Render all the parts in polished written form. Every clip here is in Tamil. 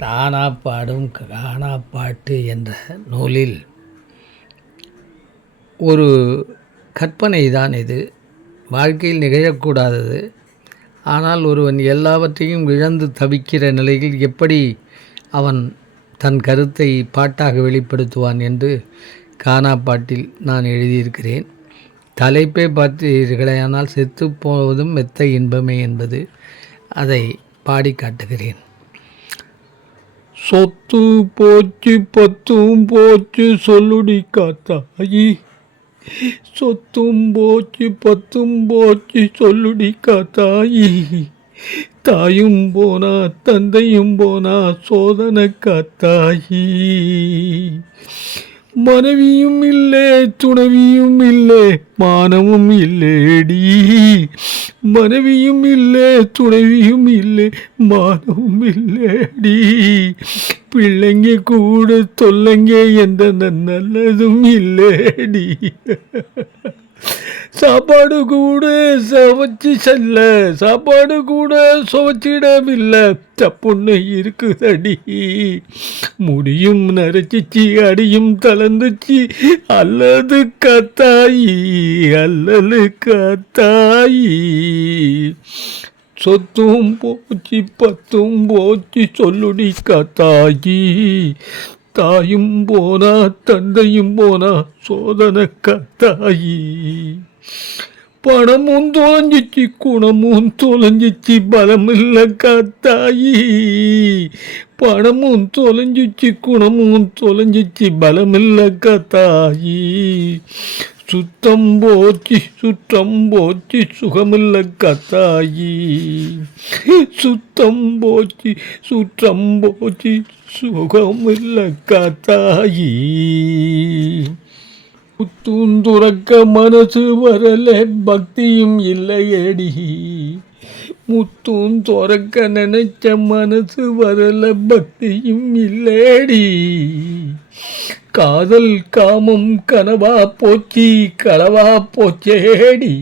தானா பாடும் கானா பாட்டு என்ற நூலில் ஒரு கற்பனை தான் இது. வாழ்க்கையில் நிகழக்கூடாதது. ஆனால் ஒருவன் எல்லாவற்றையும் இழந்து தவிக்கிற நிலையில் எப்படி அவன் தன் கருத்தை பாட்டாக வெளிப்படுத்துவான் என்று கானா பாட்டில் நான் எழுதியிருக்கிறேன். தலைப்பை பார்த்தீர்களேயானால் செத்து போவதும் மெத்த இன்பமே என்பது. அதை பாடி காட்டுகிறேன். சொத்து போச்சு பத்தும் போச்சு சொல்லுடி காத்தாயி, சொத்தும் போச்சு பத்தும் போச்சு சொல்லுடி காத்தாயி, தாயும் போனா தந்தையும் போனா சோதனை காத்தாயி, மனைவியும் இல்லை துணைவியும் இல்லை மானமும் இல்லேடி, மனைவியும் இல்லை துணைவியும் இல்லை மானமும் இல்லேடி, பிள்ளைங்க கூட தொல்லைங்க எந்த நல்லதும் இல்லேடி, சாப்பாடு கூட சமைச்சு செல்ல சாப்பாடு கூட சுவைச்சிடவில்லை தப்புன்னு இருக்குதடி, முடியும் நரைச்சிச்சு அடியும் தளர்ந்துச்சு அல்லது காத்தாயி அல்லது காத்தாயி, சொத்தும் போச்சு பத்தும் போச்சு சொல்லுடி காத்தாயி, தாயும் போனா தந்தையும் போனா சோதனை காத்தாயி, பணமும் தொலைஞ்சிச்சு குணமும் தொலைஞ்சிச்சு பலமில்ல காத்தாயி, பணமும் தொலைஞ்சிச்சு குணமும் தொலைஞ்சிச்சு பலமில்ல காத்தாயி, சுத்தம் போச்சு சுற்றம் போச்சு சுகமில்ல காத்தாயி, சுத்தம் போச்சு சுற்றம் போச்சு சுகமில்ல காத்தாயி, முத்துந்துறக்க மனசு வரல பக்தியும் இல்லையடி, முத்தும் துறக்க நினைச்ச மனசு வரல பக்தியும் இல்லேடி, காதல் காமம் கனவா போச்சு களவா போச்சேடி,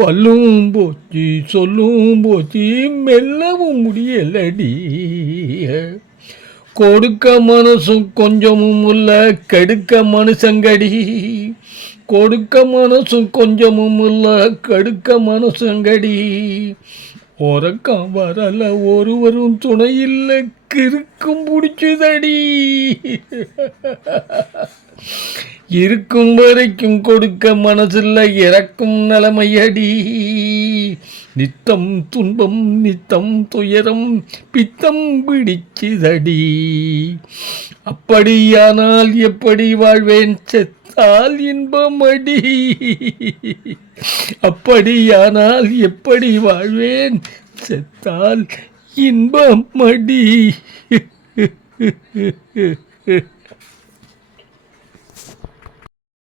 பல்லும் போச்சு சொல்லும் போச்சு மெல்லவும் முடியலடி, கொடுக்க மனசும் கொஞ்சமும் உள்ள கெடுக்க மனுஷங்கடி, கொடுக்க மனசும் கொஞ்சமும் உள்ள கெடுக்க மனுஷங்கடி, உறக்கம் வரல ஒருவரும் துணை இல்லை கிறுக்கும் பிடிச்சுதடி, இருக்கும் வரைக்கும் கொடுக்க மனசில்லை இறக்கும் நிலைமையடி, நித்தம் துன்பம் நித்தம் துயரம் பித்தம் பிடிச்சுதடி, அப்படியானால் எப்படி வாழ்வேன் செத்தால் இன்பமடி, அப்படியானால் எப்படி வாழ்வேன் செத்தால் இன்பமடி.